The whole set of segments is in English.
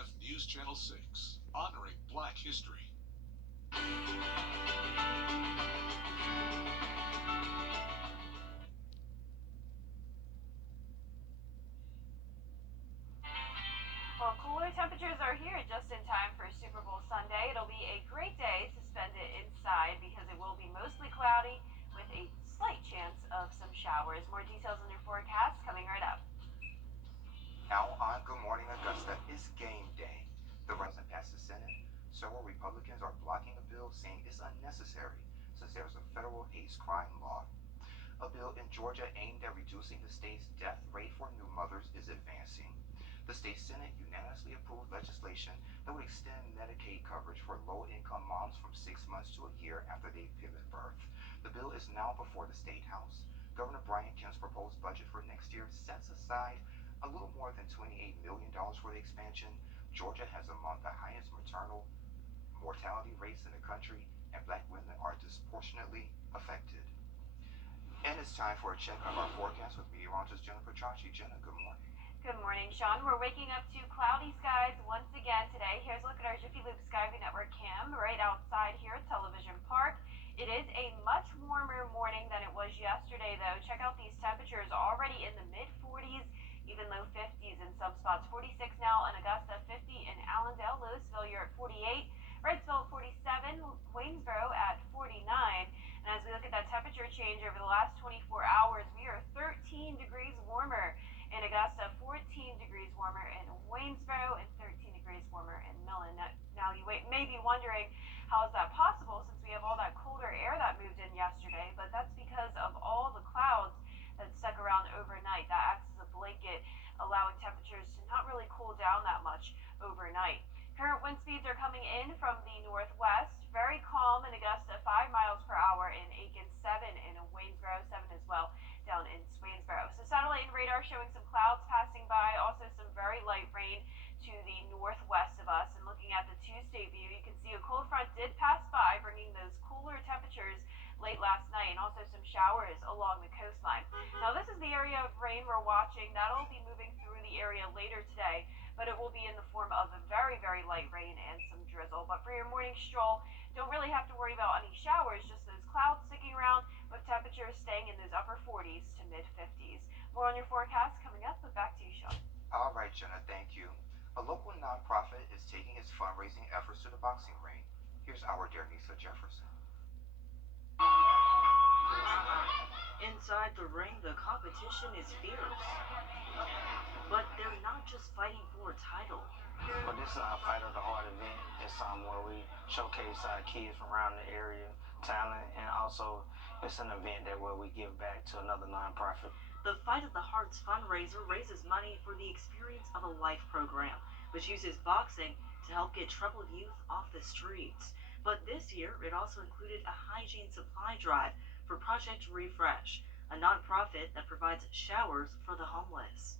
Wjbf News Channel 6, honoring Black history. Well, cooler temperatures are here just in time for Super Bowl Sunday. It'll be a great day to spend it inside because it will be mostly cloudy with a slight chance of some showers. More details on your forecast coming right up. Now on Good Morning Augusta, it's game day. The President passed the Senate. Several Republicans are blocking a bill saying it's unnecessary since there's a federal hate crime law. A bill in Georgia aimed at reducing the state's death rate for new mothers is advancing. The state Senate unanimously approved legislation that would extend Medicaid coverage for low-income moms from 6 months to a year after they've given birth. The bill is now before the State House. Governor Brian Kemp's proposed budget for next year sets aside a little more than $28 million for the expansion. Georgia has among the highest maternal mortality rates in the country, and Black women are disproportionately affected. And it's time for a check of our forecast with meteorologist Jenna Petracci. Jenna, good morning. Good morning, Sean. We're waking up to cloudy skies once again today. Here's a look at our Jiffy Lube Skyway Network cam right outside here at Television Park. It is a much warmer morning than it was yesterday, though. Check out these temperatures already in the mid-40s, even low 50s in some spots. 46 now in Augusta, 50 in Allendale. Louisville, you're at 48. Wrightsville, 47. Waynesboro at 49. And as we look at that temperature change over the last 24 hours, we are 13 degrees warmer in Augusta, 14 degrees warmer in Waynesboro, and 13 degrees warmer in Millen. Now you may be wondering, how is that possible since we have all that colder air that moved in yesterday? But that's because of all the clouds that stuck around overnight. That acts as a blanket, allowing temperatures to not really cool down that much overnight. Current wind speeds are coming in from the northwest. Very calm in Augusta, 5 miles per hour in Aiken, 7 in Waynesboro, 7 as well down in Swainsboro. So satellite and radar showing some clouds passing by, also some very light rain to the northwest of us. And looking at the Tuesday view, you can see a cold front did pass by, bringing those cooler temperatures late last night, and also some showers along the coastline. Now this is the area of rain we're watching. That'll be moving through the area later today, but it will be in the form of a very, very light rain and some drizzle. But for your morning stroll, don't really have to worry about any showers, just those clouds sticking around with temperatures staying in those upper 40s to mid 50s. More on your forecast coming up, but back to you, Sean. All right, Jenna, thank you. A local nonprofit is taking its fundraising efforts to the boxing ring. Here's our Dernisa Jefferson. Inside the ring, the competition is fierce. But they're not just fighting for a title. Well, this is our Fight of the Heart event. It's where we showcase our kids from around the area, talent, and also it's an event where we give back to another nonprofit. The Fight of the Hearts fundraiser raises money for the Experience of a Life program, which uses boxing to help get troubled youth off the streets. But this year, it also included a hygiene supply drive for Project Refresh, a nonprofit that provides showers for the homeless.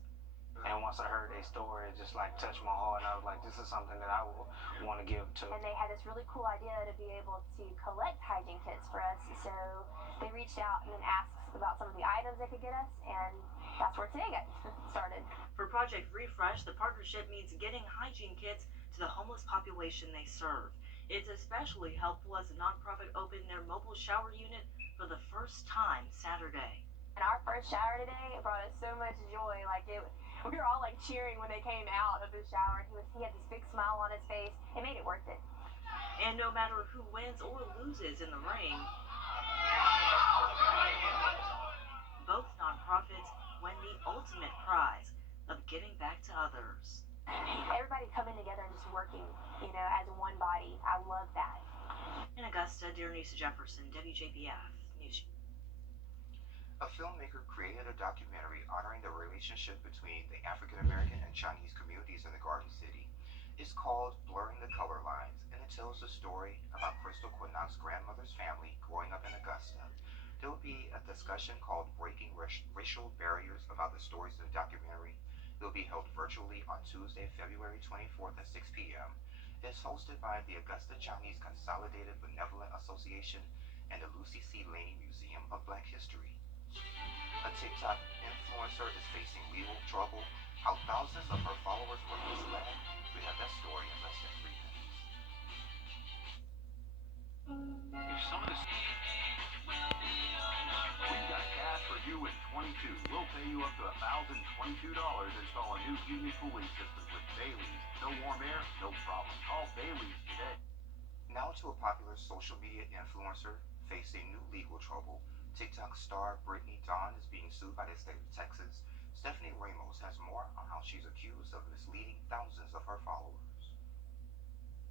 And once I heard their story, it just touched my heart, and I was like, this is something that I would want to give to. And they had this really cool idea to be able to collect hygiene kits for us, so they reached out and asked about some of the items they could get us, and that's where today got started. For Project Refresh, the partnership means getting hygiene kits to the homeless population they serve. It's especially helpful as the nonprofit opened their mobile shower unit for the first time Saturday. And our first shower today, it brought us so much joy. We were all cheering when they came out of the shower. He had this big smile on his face. It made it worth it. And no matter who wins or loses in the ring, both nonprofits win the ultimate prize of giving back to others. Everybody coming together and just working, as one body. I love that. In Augusta, Dernisa Jefferson, Wjbf News. A filmmaker created a documentary honoring the relationship between the African American and Chinese communities in the Garden City. It's called Blurring the Color Lines, and it tells the story about Crystal Quinon's grandmother's family growing up in Augusta. There will be a discussion called Breaking Racial Barriers about the stories in the documentary. It will be held virtually on Tuesday, February 24th at 6 p.m. It's hosted by the Augusta Chinese Consolidated Benevolent Association and the Lucy C. Laney Museum of Black History. A TikTok influencer is facing legal trouble. How thousands of her followers were misled. We have that $22. Install a new heating and cooling system with Bailey's. No warm air, no problem. Call Bailey's today. Now to a popular social media influencer facing new legal trouble. TikTok star Brittany Dawn is being sued by the state of Texas. Stephanie Ramos has more on how she's accused of misleading thousands of her followers.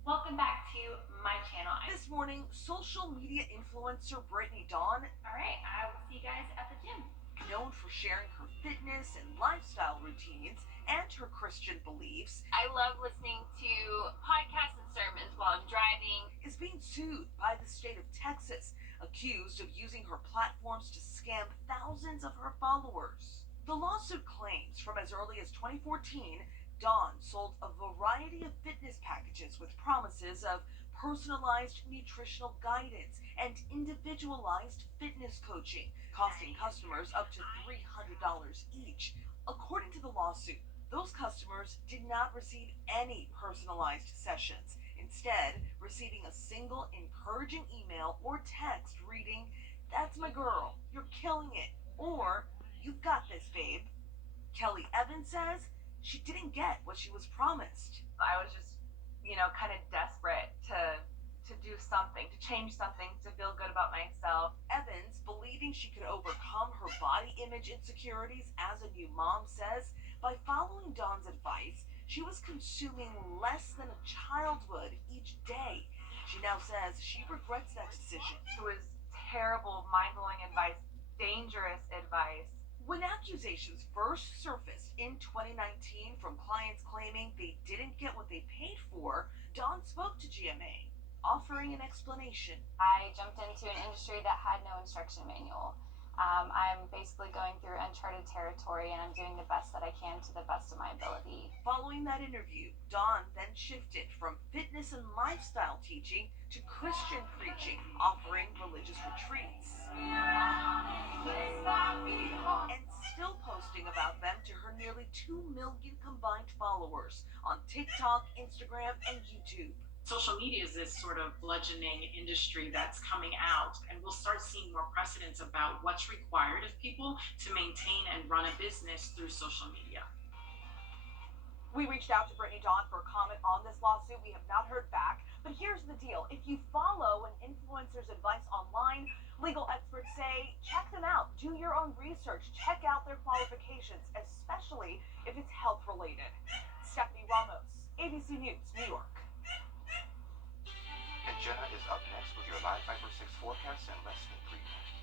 Welcome back to my channel. This morning, social media influencer Brittany Dawn, Alright, I will see you guys at the gym. known for sharing her fitness and lifestyle routines and her Christian beliefs, I love listening to podcasts and sermons while I'm driving. is being sued by the state of Texas, accused of using her platforms to scam thousands of her followers. The lawsuit claims from as early as 2014, Dawn sold a variety of fitness packages with promises of personalized nutritional guidance and individualized fitness coaching, costing customers up to $300 each. According to the lawsuit, those customers did not receive any personalized sessions, instead receiving a single encouraging email or text reading, "That's my girl, you're killing it," or "You've got this, babe." Kelly Evans says she didn't get what she was promised. I was just, kind of desperate to do something, to change something, to feel good about myself. Evans, believing she could overcome her body image insecurities as a new mom, says by following Dawn's advice, she was consuming less than a child would each day. She now says she regrets that decision. It was terrible, mind-blowing advice, dangerous advice. When accusations first surfaced in 2019 from clients claiming they didn't get what they paid for, Dawn spoke to GMA, offering an explanation. I jumped into an industry that had no instruction manual. I'm basically going through uncharted territory and I'm doing the best that I can to the best of my ability. Following that interview, Dawn then shifted from fitness and lifestyle teaching to Christian preaching, offering religious retreats. And still posting about them to her nearly 2 million combined followers on TikTok, Instagram, and YouTube. Social media is this sort of bludgeoning industry that's coming out, and we'll start seeing more precedents about what's required of people to maintain and run a business through social media. We reached out to Brittany Dawn for a comment on this lawsuit. We have not heard back, but here's the deal. If you follow an influencer's advice online, legal experts say check them out, do your own research, check out their qualifications, especially if it's health related. Stephanie Ramos, ABC News, New York. And Jenna is up next with your live Viper 6 forecast and less than 3 minutes.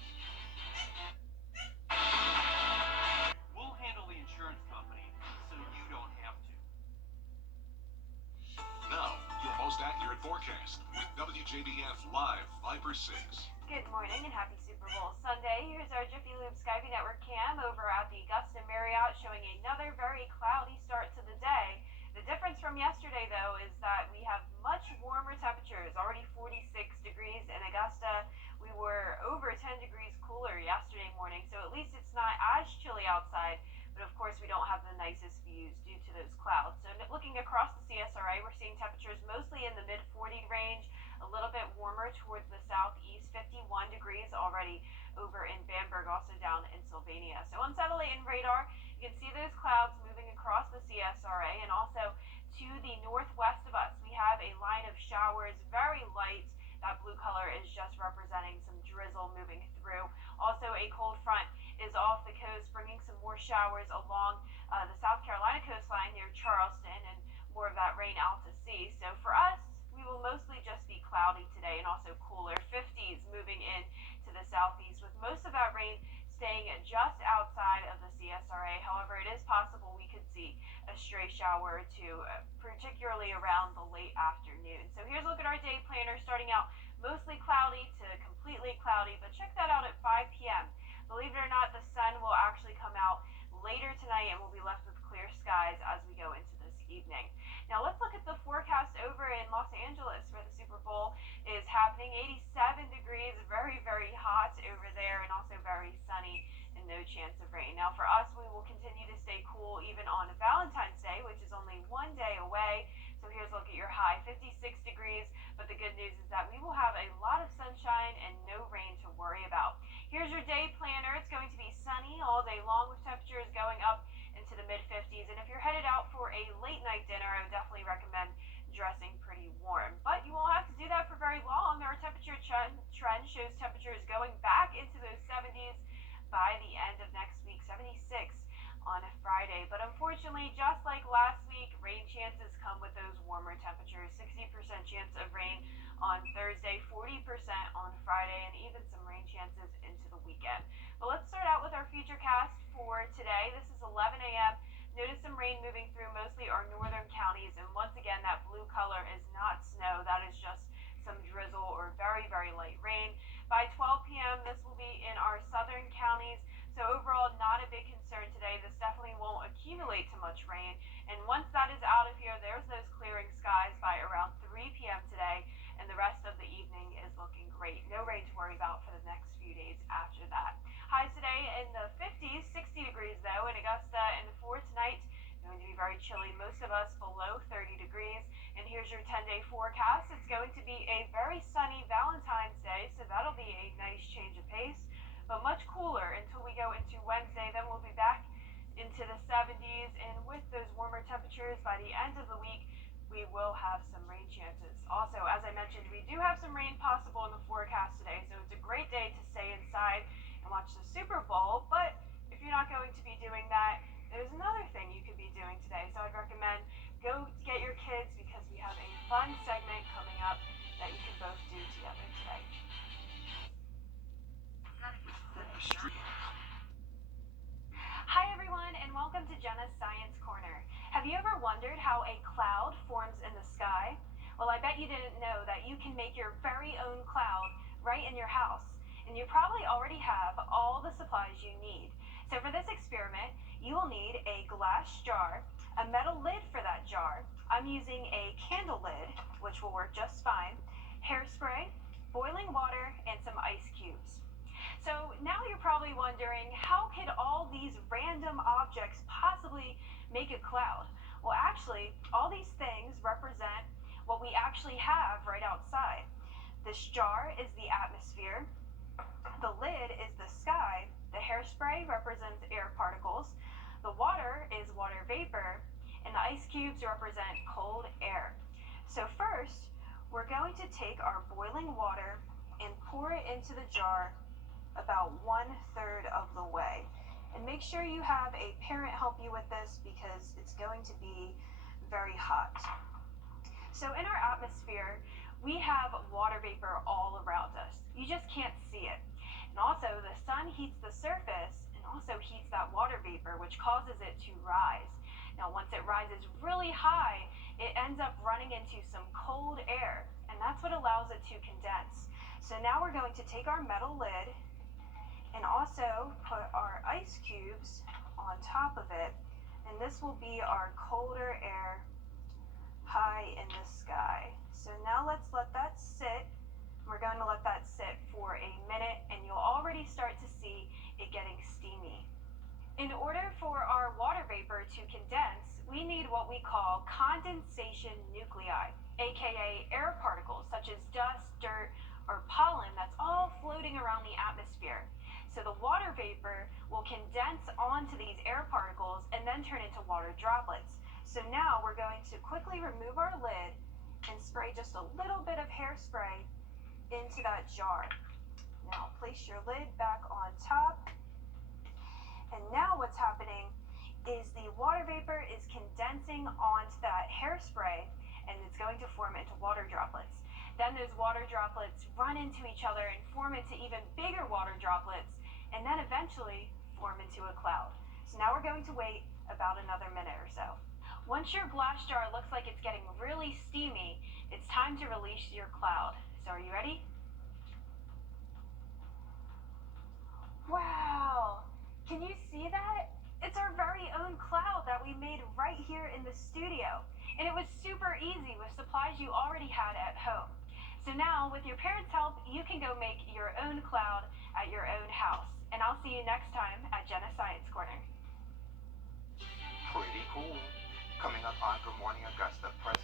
We'll handle the insurance company so you don't have to. Now, your most accurate forecast with WJBF Live Viper 6. Good morning and happy Super Bowl Sunday. Here's our Jiffy Lube Skyview Network cam over at the Augusta Marriott, showing another very cloudy start to the day. The difference from yesterday, though, is that we have much warmer temperatures, already 46 degrees in Augusta. We were over 10 degrees cooler yesterday morning, so at least it's not as chilly outside, but of course we don't have the nicest views due to those clouds. So looking across the CSRA, we're seeing temperatures mostly in the mid-40 range, a little bit warmer towards the southeast, 51 degrees already over in Bamberg, also down in Sylvania. So on satellite and radar, you can see those clouds moving across the CSRA, and also to the northwest of us, we have a line of showers, very light. That blue color is just representing some drizzle moving through. Also, a cold front is off the coast, bringing some more showers along the South Carolina coastline near Charleston, and more of that rain out to sea. So for us, we will mostly just be cloudy today and also cooler. 50s moving in to the southeast, with most of that rain staying just outside of the CSRA. However, it is possible we could see a stray shower or two, particularly around the late afternoon. So here's a look at our day planner, starting out mostly cloudy to completely cloudy, but check that out at 5 p.m. Believe it or not, the sun will actually come out later tonight, and we'll be left with clear skies as we go into this evening. Now let's look at the forecast over in Los Angeles, where the Super Bowl is happening. 87 degrees, very, very hot over there, and also very sunny and no chance of rain. Now for us, we will continue to stay cool even on Valentine's Day, which is only one day away. So here's a look at your high, 56 degrees, but the good news is that we will have a lot of sunshine and no rain to worry about. Here's your day planner. It's going to be sunny all day long, with temperatures going up and into the mid 50s. And if you're headed out for a late night dinner, I would definitely recommend dressing pretty warm. But you won't have to do that for very long. Our temperature trend shows temperatures going back into those 70s by the end of next week, 76 on a Friday. But unfortunately, just like last week, rain chances come with those warmer temperatures. 60% chance of rain on Thursday, 40% on Friday, and even some rain chances into the weekend. But let's start out with our futurecast for today. This is 11 a.m. Notice some rain moving through mostly our northern counties, and once again, that blue color is not snow. That is just some drizzle or very, very light rain. By 12 p.m., this will be in our southern counties. So overall, not a big concern today. This definitely won't accumulate to much rain. And once that is out of here, there's those clearing skies by around 3 p.m. today, and the rest of the evening is looking great. No rain to worry about for the next few days after that. Highs today in the 50s, 60 degrees though in Augusta, and for tonight, going to be very chilly. Most of us below 30 degrees. And here's your 10-day forecast. It's going to be a very sunny Valentine's Day, so that'll be a nice change of pace, but much cooler until we go into Wednesday. Then we'll be back into the 70s, and with those warmer temperatures by the end of the week, we will have some rain chances. Also, as I mentioned, we do have some rain possible in the forecast today, so it's a great day to stay inside and watch the Super Bowl. But if you're not going to be doing that, there's another thing you could be doing today. So I'd recommend go get your kids, because we have a fun segment coming up that you can both do together today. Hi everyone, and welcome to Jenna's Science Corner. Have you ever wondered how a cloud forms in the sky? Well, I bet you didn't know that you can make your very own cloud right in your house. And you probably already have all the supplies you need. So for this experiment, you will need a glass jar, a metal lid for that jar. I'm using a candle lid, which will work just fine, hairspray, boiling water, and some ice cubes. So now you're probably wondering, how could all these random objects possibly make a cloud? Well, actually, all these things represent what we actually have right outside. This jar is the atmosphere. The lid is the sky. The hairspray represents air particles. The water is water vapor. And the ice cubes represent cold air. So first, we're going to take our boiling water and pour it into the jar about 1/3 of the way. And make sure you have a parent help you with this, because it's going to be very hot. So in our atmosphere, we have water vapor all around us. You just can't see it. And also, the sun heats the surface and also heats that water vapor, which causes it to rise. Now, once it rises really high, it ends up running into some cold air, and that's what allows it to condense. So now we're going to take our metal lid and also put our ice cubes on top of it, and this will be our colder air high in the sky. So now let's let that sit. We're going to let that sit for a minute, and you'll already start to see it getting steamy. In order for our water vapor to condense, we need what we call condensation nuclei, aka air particles such as dust, dirt, or pollen that's all floating around the atmosphere. So the water vapor will condense onto these air particles and then turn into water droplets. So now we're going to quickly remove our lid and spray just a little bit of hairspray into that jar. Now place your lid back on top. And now what's happening is the water vapor is condensing onto that hairspray, and it's going to form into water droplets. Then those water droplets run into each other and form into even bigger water droplets, and then eventually form into a cloud. So now we're going to wait about another minute or so. Once your glass jar looks like it's getting really steamy, it's time to release your cloud. So are you ready? Wow! Can you see that? It's our very own cloud that we made right here in the studio. And it was super easy with supplies you already had at home. So now, with your parents' help, you can go make your own cloud at your own house. And I'll see you next time at Jenna's Science Corner. Pretty cool. Coming up on Good Morning Augusta, President